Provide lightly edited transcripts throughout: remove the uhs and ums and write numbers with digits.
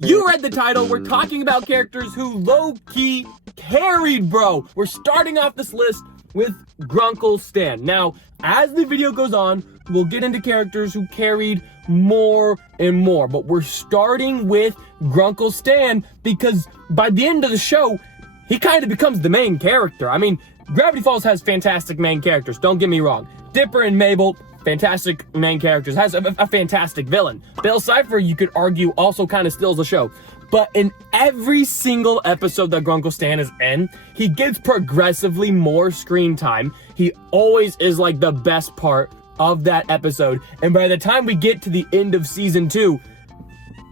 You read the title. We're talking about characters who low-key carried, bro. We're starting off this list with Grunkle Stan. Now, as the video goes on, we'll get into characters who carried more and more. But we're starting with Grunkle Stan because by the end of the show, he kind of becomes the main character. I mean, Gravity Falls has fantastic main characters, don't get me wrong. Dipper and Mabel, fantastic main characters, has a fantastic villain. Bill Cipher, you could argue, also kind of steals the show. But in every single episode that Grunkle Stan is in, he gets progressively more screen time. He always is like the best part of that episode. And by the time we get to the end of season 2,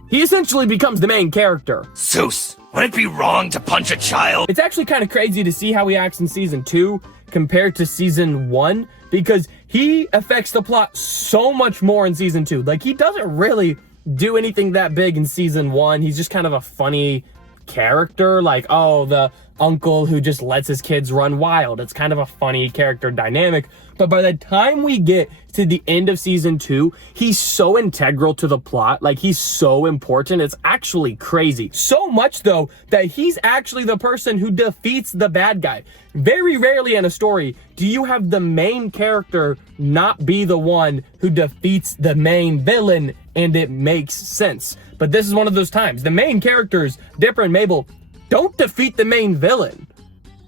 he essentially becomes the main character. Zeus, would it be wrong to punch a child? It's actually kind of crazy to see how he acts in season 2 compared to season 1, because he affects the plot so much more in season 2. Like, he doesn't really do anything that big in season 1. He's just kind of a funny character, like, oh, the uncle who just lets his kids run wild. It's kind of a funny character dynamic. But by the time we get to the end of season 2, he's so integral to the plot. Like, he's so important. It's actually crazy. So much, though, that he's actually the person who defeats the bad guy. Very rarely in a story do you have the main character not be the one who defeats the main villain, and it makes sense. But this is one of those times. The main characters, Dipper and Mabel, don't defeat the main villain.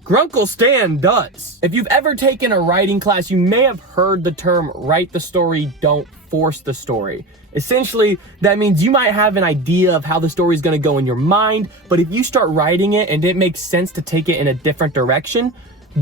Grunkle Stan does. If you've ever taken a writing class, you may have heard the term write the story, don't force the story. Essentially, that means you might have an idea of how the story is going to go in your mind, but if you start writing it and it makes sense to take it in a different direction,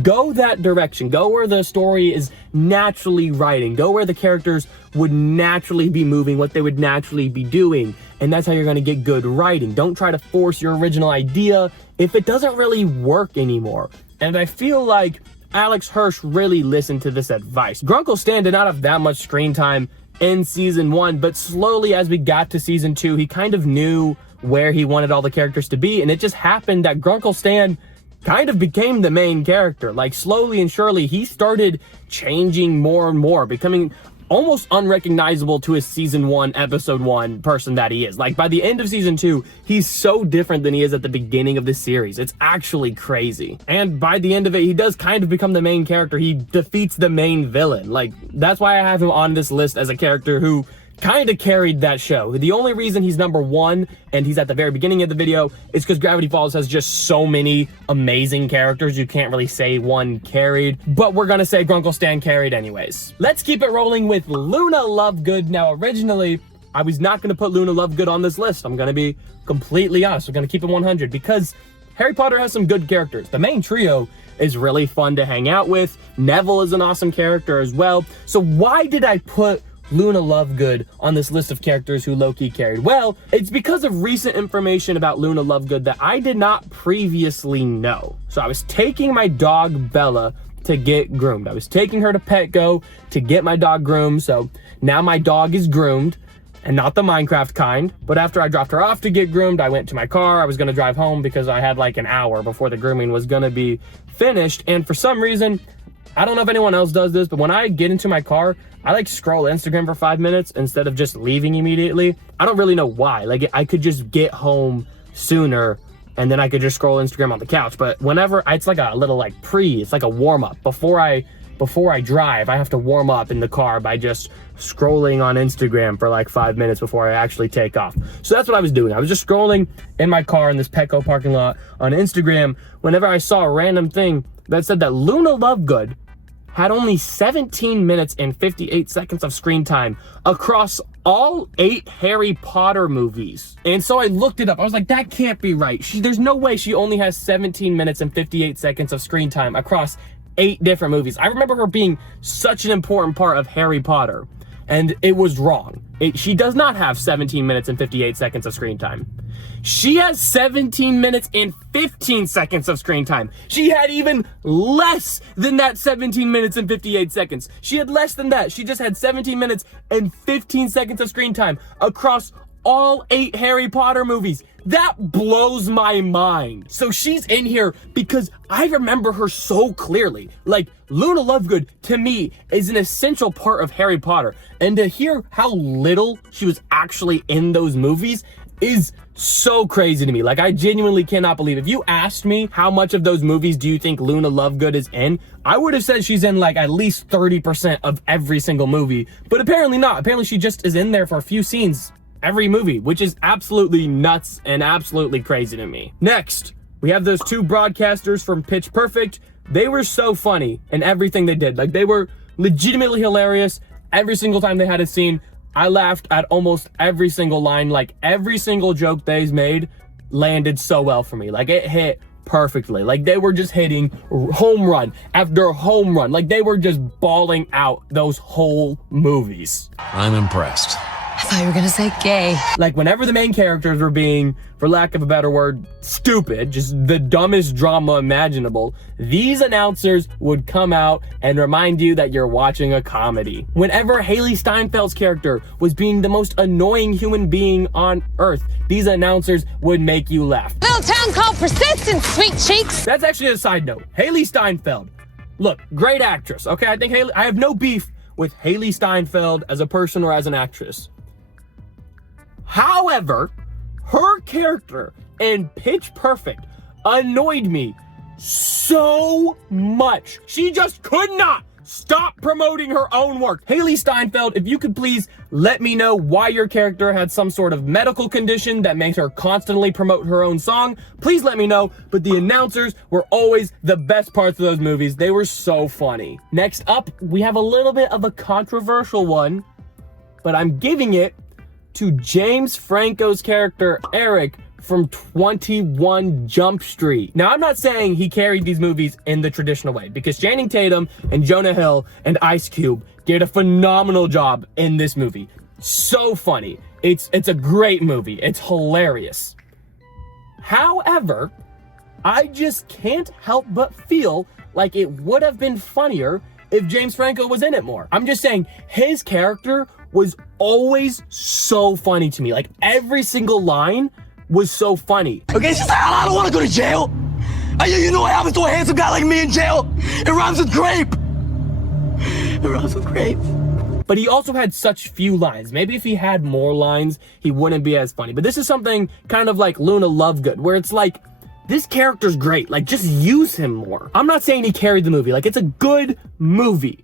go that direction. Go where the story is naturally writing. Go where the characters would naturally be moving, what they would naturally be doing. And that's how you're going to get good writing. Don't try to force your original idea if it doesn't really work anymore. And I feel like Alex Hirsch really listened to this advice. Grunkle Stan did not have that much screen time in season 1, but slowly as we got to season 2, he kind of knew where he wanted all the characters to be. And it just happened that Grunkle Stan kind of became the main character. Like, slowly and surely, he started changing more and more, becoming almost unrecognizable to his season 1, episode 1 person that he is. Like, by the end of season 2, he's so different than he is at the beginning of the series. It's actually crazy. And by the end of it, he does kind of become the main character. He defeats the main villain. Like, that's why I have him on this list as a character who kind of carried that show. The only reason he's number 1 and he's at the very beginning of the video is because Gravity Falls has just so many amazing characters. You can't really say one carried, but we're gonna say Grunkle Stan carried anyways. Let's keep it rolling with Luna Lovegood. Now, originally, I was not gonna put Luna Lovegood on this list. I'm gonna be completely honest. We're gonna keep it 100 because Harry Potter has some good characters. The main trio is really fun to hang out with. Neville is an awesome character as well. So why did I put Luna Lovegood on this list of characters who low-key carried? Well, it's because of recent information about Luna Lovegood that I did not previously know. So I was taking my dog Bella to get groomed. I was taking her to Petco to get my dog groomed. So now my dog is groomed, and not the Minecraft kind. But after I dropped her off to get groomed, I went to my car. I was gonna drive home because I had like an hour before the grooming was gonna be finished. And for some reason, I don't know if anyone else does this, but when I get into my car, I like scroll Instagram for 5 minutes instead of just leaving immediately. I don't really know why. Like, I could just get home sooner and then I could just scroll Instagram on the couch. But whenever, it's like a little like it's like a warm up. Before I drive, I have to warm up in the car by just scrolling on Instagram for like 5 minutes before I actually take off. So that's what I was doing. I was just scrolling in my car in this Petco parking lot on Instagram whenever I saw a random thing that said that Luna Lovegood had only 17 minutes and 58 seconds of screen time across all 8 Harry Potter movies. And so I looked it up. I was like, that can't be right. There's no way she only has 17 minutes and 58 seconds of screen time across 8 different movies. I remember her being such an important part of Harry Potter, and it was wrong. She does not have 17 minutes and 58 seconds of screen time. She has 17 minutes and 15 seconds of screen time. She had even less than that 17 minutes and 58 seconds. She had less than that. She just had 17 minutes and 15 seconds of screen time across all 8 Harry Potter movies. That blows my mind. So she's in here because I remember her so clearly. Like, Luna Lovegood, to me, is an essential part of Harry Potter. And to hear how little she was actually in those movies is so crazy to me. Like, I genuinely cannot believe. If you asked me how much of those movies do you think Luna Lovegood is in, I would have said she's in like at least 30% of every single movie, but apparently not. Apparently she just is in there for a few scenes every movie, which is absolutely nuts and absolutely crazy to me. Next, we have those two broadcasters from Pitch Perfect. They were so funny in everything they did. Like, they were legitimately hilarious every single time they had a scene. I laughed at almost every single line. Like, every single joke they made landed so well for me. Like, it hit perfectly. Like, they were just hitting home run after home run. Like, they were just balling out those whole movies. I'm impressed. I thought you were gonna say gay. Like, whenever the main characters were being, for lack of a better word, stupid, just the dumbest drama imaginable, these announcers would come out and remind you that you're watching a comedy. Whenever Haley Steinfeld's character was being the most annoying human being on earth, these announcers would make you laugh. Little town called Persistence, sweet cheeks. That's actually a side note. Haley Steinfeld, look, great actress, okay? I have no beef with Haley Steinfeld as a person or as an actress. However, her character in Pitch Perfect annoyed me so much. She just could not stop promoting her own work. Haley Steinfeld, if you could please let me know why your character had some sort of medical condition that made her constantly promote her own song, please let me know. But the announcers were always the best parts of those movies. They were so funny. Next up, we have a little bit of a controversial one, but I'm giving it to James Franco's character, Eric, from 21 Jump Street. Now, I'm not saying he carried these movies in the traditional way, because Channing Tatum and Jonah Hill and Ice Cube did a phenomenal job in this movie. So funny. It's a great movie. It's hilarious. However, I just can't help but feel like it would have been funnier if James Franco was in it more. I'm just saying, his character was always so funny to me. Like, every single line was so funny. Okay, she's like, I don't want to go to jail. You know what happens to a handsome guy like me in jail? It rhymes with grape. It rhymes with grape. But he also had such few lines. Maybe if he had more lines, he wouldn't be as funny. But this is something kind of like Luna Lovegood, where it's like, this character's great. Like, just use him more. I'm not saying he carried the movie. Like, it's a good movie.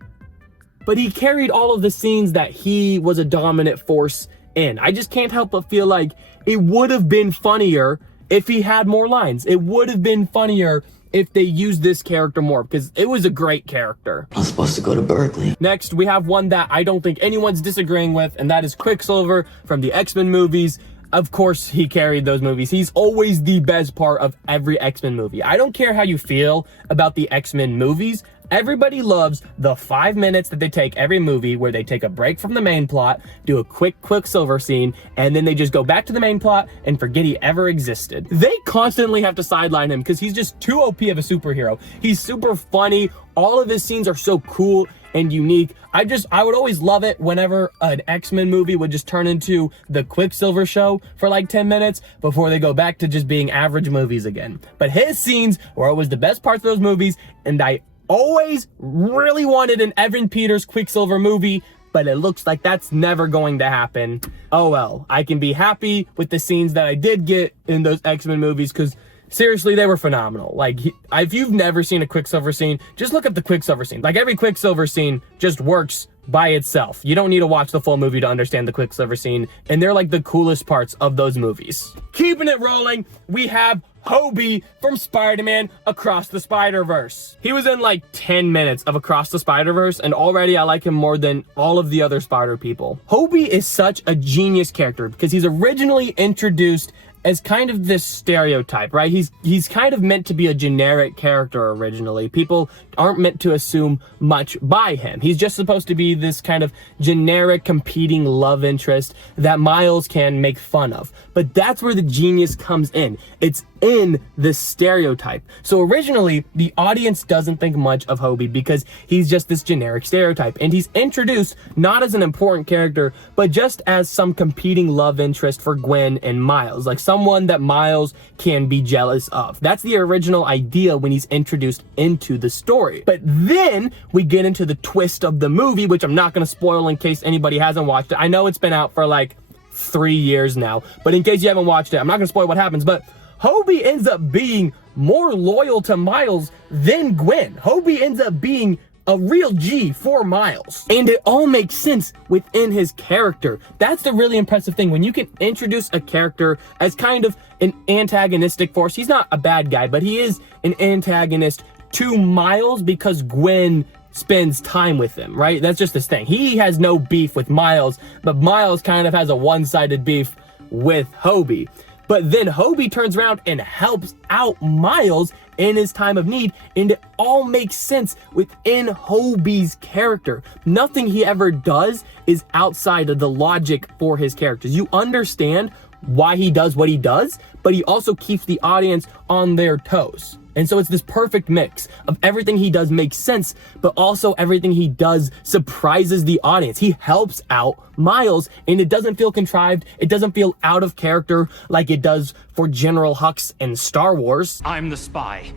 But he carried all of the scenes that he was a dominant force in. I just can't help but feel like it would have been funnier if he had more lines. It would have been funnier if they used this character more, because it was a great character. I'm supposed to go to Berkeley. Next, we have one that I don't think anyone's disagreeing with, and that is Quicksilver from the X-Men movies. Of course, he carried those movies. He's always the best part of every X-Men movie. I don't care how you feel about the X-Men movies. Everybody loves the 5 minutes that they take every movie where they take a break from the main plot, do a quick Quicksilver scene, and then they just go back to the main plot and forget he ever existed. They constantly have to sideline him because he's just too OP of a superhero. He's super funny. All of his scenes are so cool and unique. I would always love it whenever an X-Men movie would just turn into the Quicksilver show for like 10 minutes before they go back to just being average movies again. But his scenes were always the best parts of those movies, and I always really wanted an Evan Peters Quicksilver movie, but it looks like that's never going to happen. Oh well, I can be happy with the scenes that I did get in those X-Men movies, because seriously, they were phenomenal. Like, if you've never seen a Quicksilver scene, just look up the Quicksilver scene. Like, every Quicksilver scene just works by itself. You don't need to watch the full movie to understand the Quicksilver scene, and they're like the coolest parts of those movies. Keeping it rolling, we have Hobie from Spider-Man Across the Spider-Verse. He was in like 10 minutes of Across the Spider-Verse, and already I like him more than all of the other Spider people. Hobie is such a genius character because he's originally introduced as kind of this stereotype, right? He's kind of meant to be a generic character originally. People aren't meant to assume much by him. He's just supposed to be this kind of generic competing love interest that Miles can make fun of. But that's where the genius comes in. It's in the stereotype. So originally, the audience doesn't think much of Hobie because he's just this generic stereotype. And he's introduced not as an important character, but just as some competing love interest for Gwen and Miles. Like someone that Miles can be jealous of. That's the original idea when he's introduced into the story. But then we get into the twist of the movie, which I'm not going to spoil in case anybody hasn't watched it. I know it's been out for like 3 years now. But in case you haven't watched it, I'm not gonna spoil what happens, but Hobie ends up being more loyal to Miles than Gwen. Hobie ends up being a real G for Miles. And it all makes sense within his character. That's the really impressive thing. When you can introduce a character as kind of an antagonistic force. He's not a bad guy, but he is an antagonist to Miles because Gwen spends time with him, right? That's just his thing. He has no beef with Miles, but Miles kind of has a one-sided beef with Hobie. But then Hobie turns around and helps out Miles in his time of need, and it all makes sense within Hobie's character. Nothing he ever does is outside of the logic for his characters. You understand why he does what he does, but he also keeps the audience on their toes. And so it's this perfect mix of everything he does makes sense, but also everything he does surprises the audience. He helps out Miles, and it doesn't feel contrived. It doesn't feel out of character like it does for General Hux in Star Wars. I'm the spy.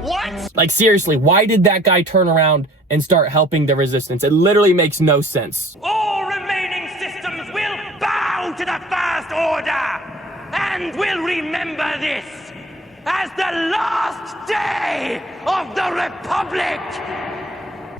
What? Like, seriously, why did that guy turn around and start helping the Resistance? It literally makes no sense. All remaining systems will bow to the First Order, and will remember this as the last day of the Republic!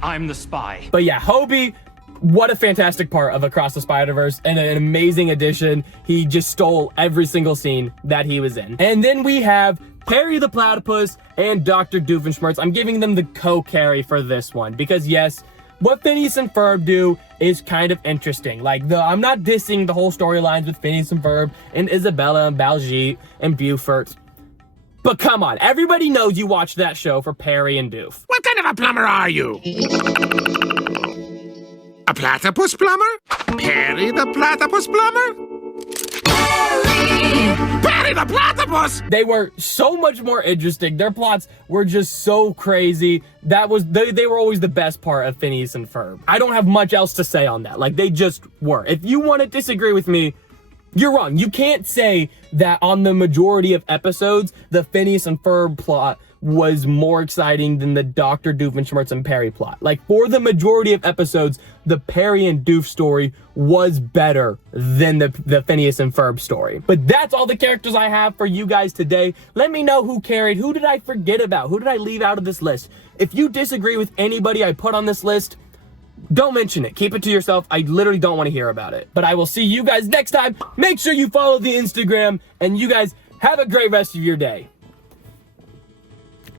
I'm the spy. But yeah, Hobie, what a fantastic part of Across the Spider-Verse, and an amazing addition. He just stole every single scene that he was in. And then we have Perry the Platypus and Dr. Doofenshmirtz. I'm giving them the co-carry for this one, because yes, what Phineas and Ferb do is kind of interesting. Like, I'm not dissing the whole storylines with Phineas and Ferb and Isabella and Baljeet and Buford. But come on, everybody knows you watched that show for Perry and Doof. What kind of a plumber are you? A platypus plumber? Perry the platypus plumber? Perry the platypus! They were so much more interesting. Their plots were just so crazy. That was, they were always the best part of Phineas and Ferb. I don't have much else to say on that. Like, they just were. If you want to disagree with me, you're wrong. You can't say that on the majority of episodes, the Phineas and Ferb plot was more exciting than the Dr. Doofenshmirtz and Perry plot. Like, for the majority of episodes, the Perry and Doof story was better than the Phineas and Ferb story. But that's all the characters I have for you guys today. Let me know who carried. Who did I forget about? Who did I leave out of this list? If you disagree with anybody I put on this list, don't mention it. Keep it to yourself. I literally don't want to hear about it. But I will see you guys next time. Make sure you follow the Instagram, and you guys have a great rest of your day.